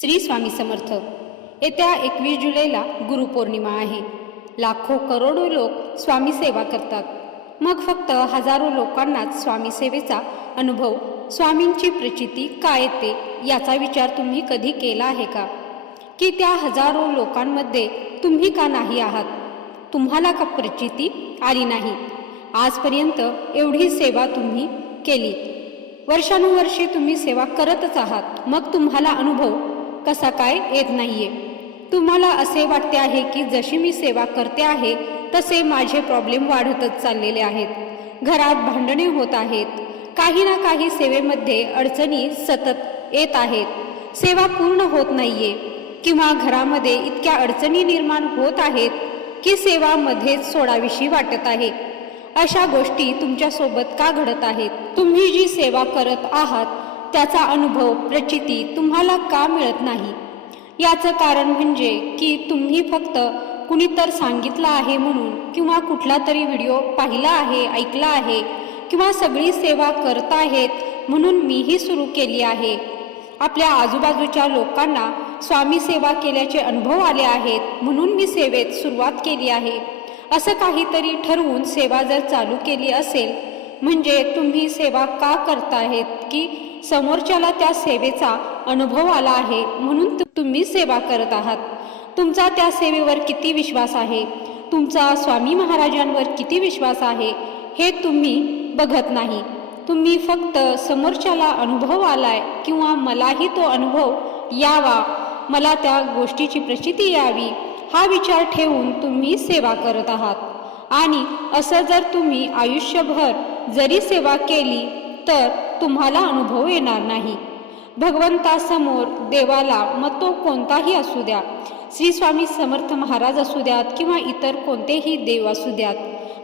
श्री स्वामी समर्थ. येत्या एकवीस जुलैला गुरुपौर्णिमा आहे. लाखो करोडो लोक स्वामी सेवा करतात. मग फक्त हजारो लोकांनाच स्वामी सेवेचा अनुभव स्वामींची प्रचिती काय येते याचा विचार तुम्ही कधी केला आहे का? की त्या हजारो लोकांमध्ये तुम्ही का नाही आहात? तुम्हाला का प्रचिती आली नाही? आजपर्यंत एवढी सेवा तुम्ही केली. वर्षानुवर्षे तुम्ही सेवा करतच आहात. मग तुम्हाला अनुभव कसा काय येत नाहीये. तुम्हाला असे वाटते आहे की जशी मी सेवा करते आहे तसे माझे प्रॉब्लेम वाढतच चाललेले आहेत. घरात भांडणे होत आहेत. काही ना काही सेवेमध्ये अडचणी सतत येत आहेत. सेवा पूर्ण होत नाहीये. किंवा घरामध्ये इतक्या अडचणी निर्माण होत आहेत की सेवा मध्येच सोडावीशी वाटत आहे. अशा गोष्टी तुमच्यासोबत का घडत आहेत? तुम्ही जी सेवा करत आहात त्याचा अनुभव प्रचिती तुम्हाला का मिळत नाही? याचं कारण म्हणजे की तुम्ही फक्त कुणी तर सांगितलं आहे म्हणून किंवा कुठला तरी व्हिडिओ पाहिला आहे ऐकला आहे किंवा सगळी सेवा करत आहेत म्हणून मीही सुरू केली आहे. आपल्या आजूबाजूच्या लोकांना स्वामी सेवा केल्याचे अनुभव आले आहेत म्हणून मी सेवेत सुरुवात केली आहे. असं काहीतरी ठरवून सेवा जर चालू केली असेल म्हणजे तुम्ही सेवा का करताहेत की समोरच्याला त्या सेवेचा अनुभव आला आहे म्हणून तुम्ही सेवा करत आहात. तुमचा त्या सेवेवर किती विश्वास आहे? तुमचा स्वामी महाराजांवर किती विश्वास आहे? हे तुम्ही बघत नाही. तुम्ही फक्त समोरच्याला अनुभव आलाय किंवा मलाही तो अनुभव यावा. मला त्या गोष्टीची प्रचिती यावी. हा विचार ठेवून तुम्ही सेवा करत आहात. आणि असं जर तुम्ही आयुष्यभर जरी सेवा केली तर तुम्हाला अनुभव येणार नाही. भगवंतासमोर देवाला मग तो कोणताही असू द्या. श्री स्वामी समर्थ महाराज असू द्यात किंवा इतर कोणतेही देव असू द्यात.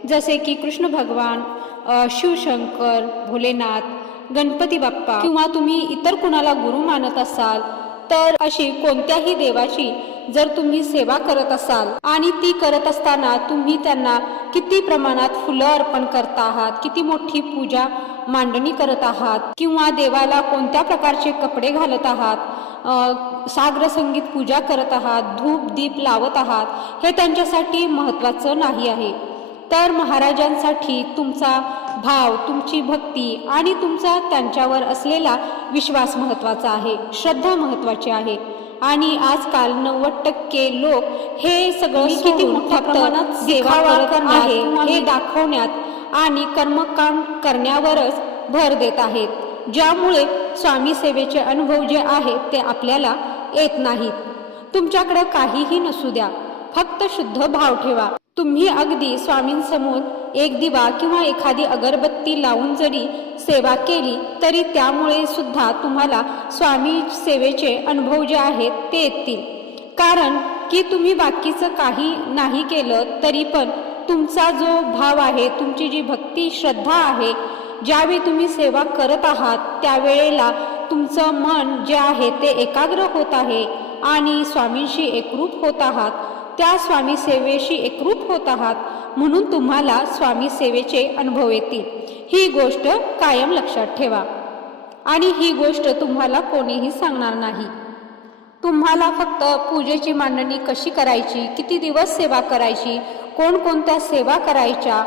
जसे की कृष्ण भगवान शिवशंकर भोलेनाथ गणपती बाप्पा किंवा तुम्ही इतर कुणाला गुरु मानत असाल तर अशी कोणत्याही देवाची जर तुम्ही सेवा करत असाल आणि ती करत असताना तुम्ही त्यांना किती प्रमाणात फुलं अर्पण करत आहात किती मोठी पूजा मांडणी करत आहात किंवा देवाला कोणत्या प्रकारचे कपडे घालत आहात सागर साग्र संगीत पूजा करत आहात धूप दीप लावत आहात हे त्यांच्यासाठी महत्त्वाचं नाही आहे. तर महाराजांसाठी तुमचा भाव तुमची भक्ती आणि तुमचा त्यांच्यावर असलेला विश्वास महत्त्वाचा आहे श्रद्धा महत्त्वाची आहे. आणि आजकाल नव्वद टक्के लोक हे सगळं किती मोठ्या प्रमाणात सेवा करत आहे हे दाखवण्यात आणि कर्मकांड करण्यावरच भर देत आहेत. ज्यामुळे स्वामी सेवेचे अनुभव जे आहेत ते आपल्याला येत नाहीत. तुमच्याकडे काहीही नसू द्या. फक्त शुद्ध भाव ठेवा. तुम्ही अगदी स्वामींसमोर एक दिवा किंवा एखादी अगरबत्ती लावून जरी सेवा केली तरी त्यामुळे सुद्धा तुम्हाला स्वामी सेवेचे अनुभव जे आहेत ते येतील. कारण की तुम्ही बाकीचं काही नाही केलं तरी पण तुमचा जो भाव आहे तुमची जी भक्ती श्रद्धा आहे ज्यावेळी तुम्ही सेवा करत आहात त्यावेळेला तुमचं मन जे आहे ते एकाग्र होत आहे आणि स्वामींशी एकरूप होत आहात. त्या स्वामी सेवेशी एकरूप होत आहात म्हणून तुम्हाला स्वामी सेवेचे अनुभव येतील. ही गोष्ट कायम लक्षात ठेवा. आणि ही गोष्ट तुम्हाला कोणीही सांगणार नाही. तुम्हाला फक्त पूजेची मांडणी कशी करायची किती दिवस सेवा करायची कोणकोणत्या सेवा करायच्या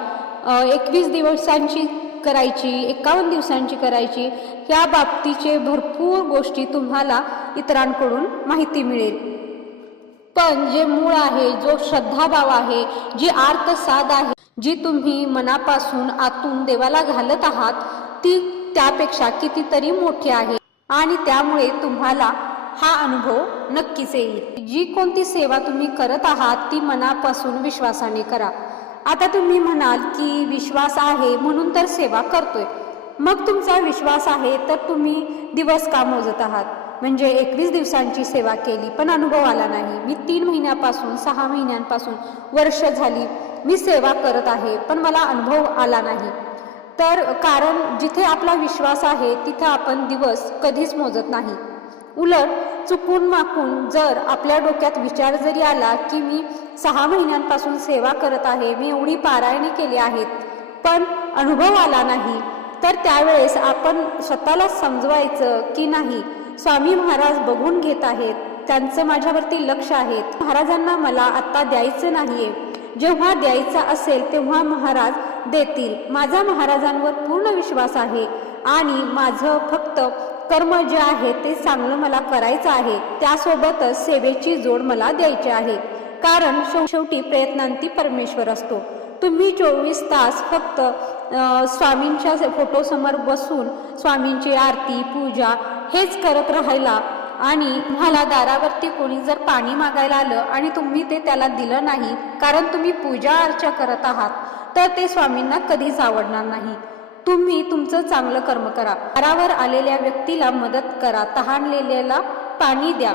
एकवीस दिवसांची करायची एकावन्न दिवसांची करायची या बाबतीचे भरपूर गोष्टी तुम्हाला इतरांकडून माहिती मिळेल. पण जे मूळ आहे जो श्रद्धाभाव आहे जी आर्त साध आहे जी तुम्ही मनापासून आतून देवाला घालत आहात ती त्यापेक्षा कितीतरी मोठी आहे आणि त्यामुळे तुम्हाला हा अनुभव नक्कीच येईल. जी कोणती सेवा तुम्ही करत आहात ती मनापासून विश्वासाने करा. आता तुम्ही म्हणाल की विश्वास आहे म्हणून तर सेवा करतोय. मग तुमचा विश्वास आहे तर तुम्ही दिवस का मोजत आहात? म्हणजे एकवीस दिवसांची सेवा केली पण अनुभव आला नाही. मी तीन महिन्यापासून सहा महिन्यांपासून वर्ष झाली मी सेवा करत आहे पण मला अनुभव आला नाही. तर कारण जिथे आपला विश्वास आहे तिथे आपण दिवस कधीच मोजत नाही. उलट चुकून माकून जर आपल्या डोक्यात विचार जरी आला की मी सहा महिन्यांपासून सेवा करत आहे मी एवढी पारायणे केली आहेत पण अनुभव आला नाही तर त्यावेळेस आपण स्वतःला समजवायचं की नाही स्वामी महाराज बघून घेत आहेत. त्यांचं माझ्यावरती लक्ष आहे. महाराजांना मला आत्ता द्यायचं नाहीये. जेव्हा द्यायचा असेल तेव्हा महाराज देतील. माझा महाराजांवर पूर्ण विश्वास आहे. आणि माझं फक्त कर्म जे आहे ते चांगलं मला करायचं आहे. त्यासोबतच सेवेची जोड मला द्यायची आहे. कारण शेवटी प्रयत्नांती परमेश्वर असतो. तुम्ही चोवीस तास फक्त स्वामींच्या फोटोसमोर बसून स्वामींची आरती पूजा हेच करत राहायला आणि तुम्हाला दारावरती कोणी जर पाणी मागायला आलं आणि तुम्ही ते त्याला दिलं नाही कारण तुम्ही पूजा अर्चा करत आहात तर ते स्वामींना कधीच आवडणार नाही. तुम्ही तुमचं चांगलं कर्म करा. दारावर आलेल्या व्यक्तीला मदत करा. तहानलेल्याला पाणी द्या.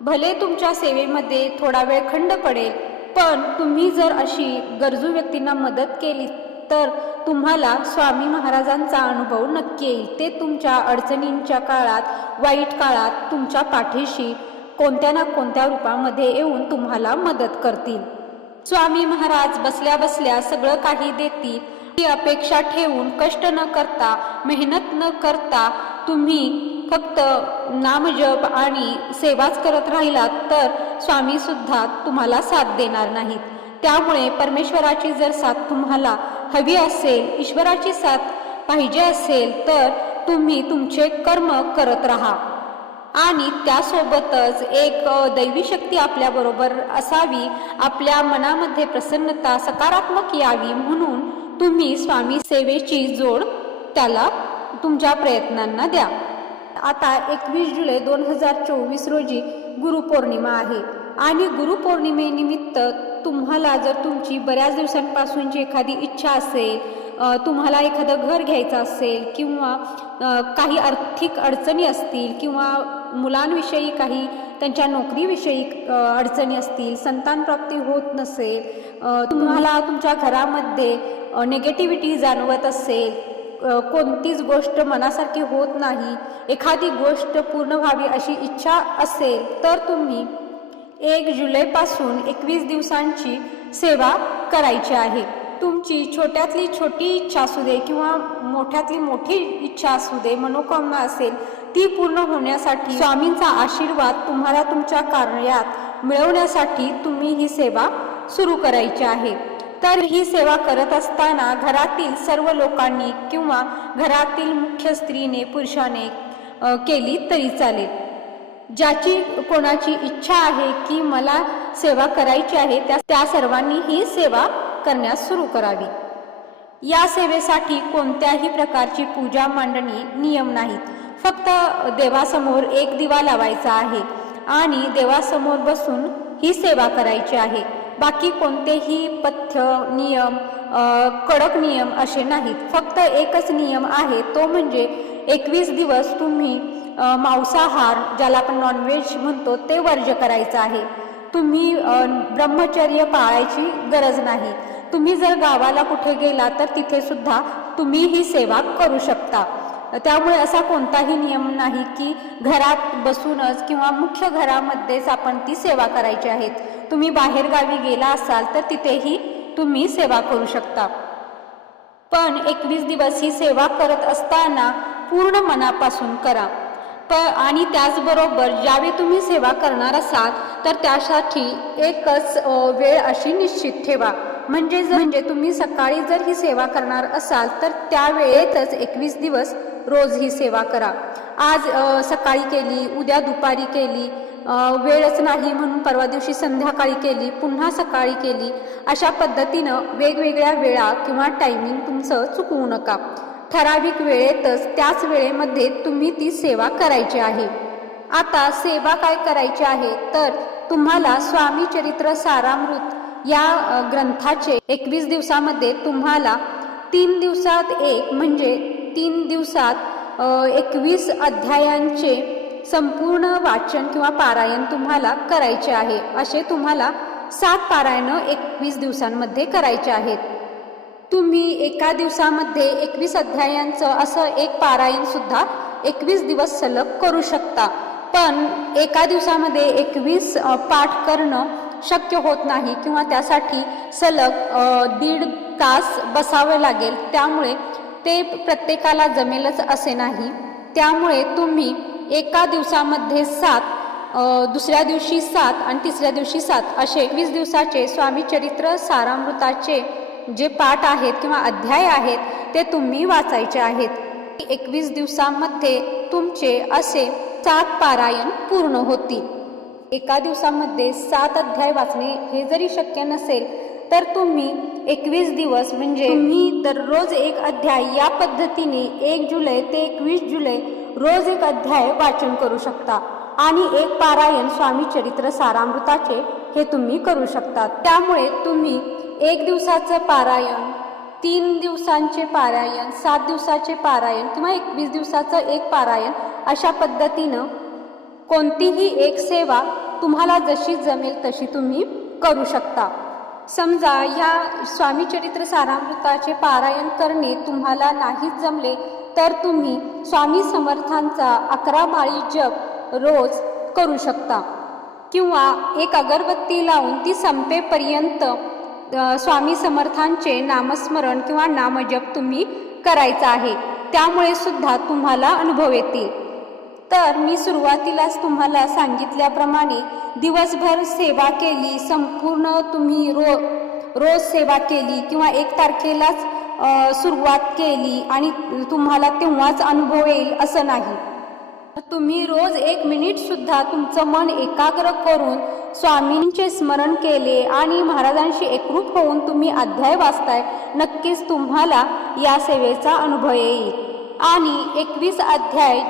भले तुमच्या सेवेमध्ये थोडा वेळ खंड पडेल पण तुम्ही जर अशी गरजू व्यक्तींना मदत केली तर तुम्हाला स्वामी महाराजांचा अनुभव नक्की येईल. ते तुमच्या अडचणींच्या काळात वाईट काळात तुमच्या पाठीशी कोणत्या ना कोणत्या रूपामध्ये येऊन तुम्हाला मदत करतील. स्वामी महाराज बसल्या बसल्या सगळं काही देतील. ही अपेक्षा ठेवून कष्ट न करता मेहनत न करता तुम्ही फक्त नामजप आणि सेवाच करत राहिलात तर स्वामीसुद्धा तुम्हाला साथ देणार नाहीत. त्यामुळे परमेश्वराची जर साथ तुम्हाला हवी असेल ईश्वराची साथ पाहिजे असेल तर तुम्ही तुमचे कर्म करत राहा. आणि त्यासोबतच एक दैवी शक्ती आपल्याबरोबर असावी आपल्या मनामध्ये प्रसन्नता सकारात्मक यावी म्हणून तुम्ही स्वामी सेवेची जोड त्याला तुमच्या प्रयत्नांना द्या. आता एकवीस जुलै दोन हजार चोवीस रोजी गुरुपौर्णिमा आहे. आणि गुरुपौर्णिमेनिमित्त तुम्हाला जर तुमची बऱ्याच दिवसांपासूनची एखादी इच्छा असेल तुम्हाला एखादं घर घ्यायचं असेल किंवा काही आर्थिक अडचणी असतील किंवा मुलांविषयी काही त्यांच्या नोकरीविषयी अडचणी असतील संतानप्राप्ती होत नसेल तुम्हाला तुमच्या घरामध्ये निगेटिव्हिटी जाणवत असेल कोणतीच गोष्ट मनासारखी होत नाही एखादी गोष्ट पूर्ण व्हावी अशी इच्छा असेल तर तुम्ही एक जुलैपासून एकवीस दिवसांची सेवा करायची आहे. तुमची छोट्यातली छोटी इच्छा असू दे किंवा मोठ्यातली मोठी इच्छा असू दे मनोकामना असेल ती पूर्ण होण्यासाठी स्वामींचा आशीर्वाद तुम्हाला तुमच्या कार्यात मिळवण्यासाठी तुम्ही ही सेवा सुरू करायची आहे. तर ही सेवा करत असताना घरातील सर्व लोकांनी किंवा घरातील मुख्य स्त्रीने पुरुषाने केली तरी चालेल. ज्याची कोणाची इच्छा आहे की मला सेवा करायची आहे त्या त्या सर्वांनी ही सेवा करण्यास सुरू करावी. या सेवेसाठी कोणत्याही प्रकारची पूजा मांडणी नियम नाहीत. फक्त देवासमोर एक दिवा लावायचा आहे आणि देवासमोर बसून ही सेवा करायची आहे. बाकी कोणतेही पथ्य नियम कडक नियम असे नाहीत. फक्त एकच नियम आहे तो म्हणजे एकवीस दिवस तुम्ही मांसाहार ज्याला आपण नॉनव्हेज म्हणतो ते वर्ज करायचं आहे. तुम्ही ब्रह्मचर्य पाळायची गरज नाही. तुम्ही जर गावाला कुठे गेला तर तिथे सुद्धा तुम्ही ही सेवा करू शकता. त्यामुळे असा कोणताही नियम नाही की घरात बसूनच किंवा मुख्य घरामध्येच आपण ती सेवा करायची आहेत तुम्ही बाहेरगावी गेला असाल तर तिथेही तुम्ही सेवा करू शकता. पण एकवीस दिवस ही सेवा करत असताना पूर्ण मनापासून करा. प आणि त्याचबरोबर ज्यावेळी तुम्ही सेवा करणार असाल तर त्यासाठी एकच वेळ अशी निश्चित ठेवा. म्हणजे जर म्हणजे तुम्ही सकाळी जर ही सेवा करणार असाल तर त्यावेळेतच एकवीस दिवस रोज ही सेवा करा. आज सकाळी केली उद्या दुपारी केली वेळच नाही म्हणून परवा दिवशी संध्याकाळी केली पुन्हा सकाळी केली अशा पद्धतीनं वेगवेगळ्या वेळा किंवा टायमिंग तुमचं चुकवू नका. ठराविक वेळेतच त्याच वेळेमध्ये तुम्ही ती सेवा करायची आहे. आता सेवा काय करायची आहे? तर तुम्हाला स्वामी चरित्र सारामृत या ग्रंथाचे एकवीस दिवसामध्ये तुम्हाला तीन दिवसात एक म्हणजे तीन दिवसात एकवीस अध्यायांचे संपूर्ण वाचन किंवा पारायण तुम्हाला करायचे आहे. असे तुम्हाला सात पारायणं एकवीस दिवसांमध्ये करायचे आहेत. तुम्ही एका दिवसामध्ये एकवीस अध्यायांचं असं एक पारायण सुद्धा एकवीस दिवस सलग करू शकता. पण एका दिवसामध्ये एकवीस पाठ करणं शक्य होत नाही किंवा त्यासाठी सलग दीड तास बसावं लागेल. त्यामुळे ते प्रत्येकाला जमेलच असे नाही. त्यामुळे तुम्ही एका दिवसामध्ये सात दुसऱ्या दिवशी सात आणि तिसऱ्या दिवशी सात असे वीस दिवसाचे स्वामी चरित्र सारामृताचे जे पाठ आहेत किंवा अध्याय आहेत ते तुम्ही वाचायचे आहेत. एकवीस दिवसामध्ये तुमचे असे सात पारायण पूर्ण होतील. एका दिवसामध्ये सात अध्याय वाचणे हे जरी शक्य नसेल तर तुम्ही एकवीस दिवस म्हणजे तुम्ही दररोज एक अध्याय या पद्धतीने एक जुलै ते एकवीस जुलै रोज एक अध्याय वाचन करू शकता आणि एक पारायण स्वामी चरित्र सारामृताचे हे तुम्ही करू शकता. त्यामुळे तुम्ही एक दिवसाचं पारायण तीन दिवसांचे पारायण सात दिवसाचे पारायण किंवा एकवीस दिवसाचं एक पारायण अशा पद्धतीनं कोणतीही एक सेवा तुम्हाला जशी जमेल तशी तुम्ही करू शकता. समजा या स्वामी चरित्र सारामृताचे पारायण करणे तुम्हाला नाहीच जमले तर तुम्ही स्वामी समर्थांचा अकरा माळी जप रोज करू शकता. किंवा एक अगरबत्ती लावून ती संपेपर्यंत स्वामी समर्थांचे नामस्मरण किंवा नामजप तुम्ही करायचा आहे. त्यामुळे सुद्धा तुम्हाला अनुभव येतील. तर मी सुरुवातीलाच तुम्हाला सांगितल्याप्रमाणे दिवसभर सेवा केली संपूर्ण तुम्ही रो रोज सेवा केली किंवा एक तारखेलाच सुरुवात केली आणि तुम्हाला तेव्हाच अनुभव येईल असं नाही. तुम्ही रोज एक मिनिट सुद्धा तुमचं मन एकाग्र करून स्वामींचे स्मरण केले आणि महाराजांशी एकरूप होऊन तुम्ही अध्याय वाचताय नक्कीच तुम्हाला या सेवेचा अनुभव येईल. आणि एकवीस अध्याय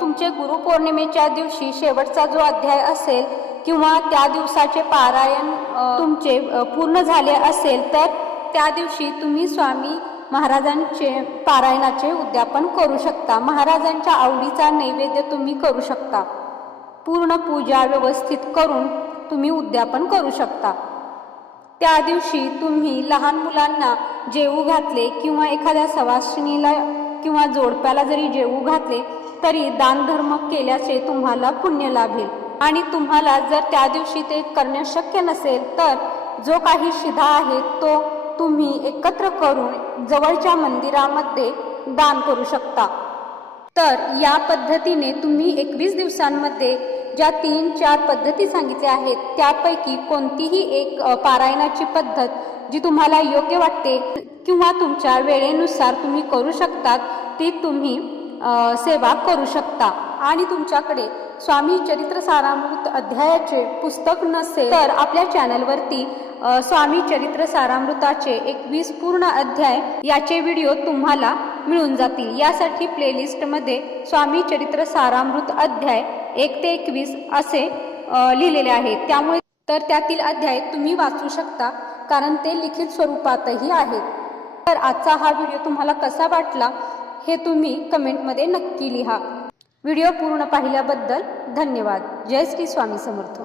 तुमचे गुरुपौर्णिमेच्या दिवशी शेवटचा जो अध्याय असेल किंवा त्या दिवसाचे पारायण तुमचे पूर्ण झाले असेल तर त्या दिवशी तुम्ही स्वामी महाराजांचे पारायणाचे उद्यापन करू शकता. महाराजांच्या आवडीचा नैवेद्य तुम्ही करू शकता. पूर्ण पूजा व्यवस्थित करून तुम्ही उद्यापन करू शकता. त्या दिवशी तुम्ही लहान मुलांना जेवू घातले किंवा एखाद्या सवासिनीला किंवा जोडप्याला जरी जेवू घातले तरी दानधर्म केल्याचे तुम्हाला पुण्य लाभेल. आणि तुम्हाला जर त्या दिवशी ते करणे शक्य नसेल तर जो काही शिधा आहे तो तुम्ही एकत्र करून जवळच्या मंदिरामध्ये दान करू शकता. तर या पद्धतीने तुम्ही एकवीस दिवसांमध्ये ज्या तीन चार पद्धती सांगितल्या आहेत त्यापैकी कोणतीही एक पारायणाची पद्धत जी तुम्हाला योग्य वाटते किंवा तुमच्या वेळेनुसार तुम्ही करू शकतात ती तुम्ही सेवा करू शकता. आणि तुमच्याकडे स्वामी चरित्र सारामृत अध्यायाचे पुस्तक नसेल तर आपल्या चॅनलवरती स्वामी चरित्र सारामृताचे एकवीस पूर्ण अध्याय याचे व्हिडिओ तुम्हाला मिळून जातील. यासाठी प्लेलिस्टमध्ये स्वामी चरित्र सारामृत अध्याय एक ते एकवीस असे लिहिलेले आहे. त्यामुळे तर त्यातील अध्याय तुम्ही वाचू शकता कारण ते लिखित स्वरूपातही आहेत. तर आजचा हा व्हिडिओ तुम्हाला कसा वाटला हे तुम्ही कमेंटमध्ये नक्की लिहा. व्हिडिओ पूर्ण पाहिल्याबद्दल धन्यवाद. जय श्री स्वामी समर्थ.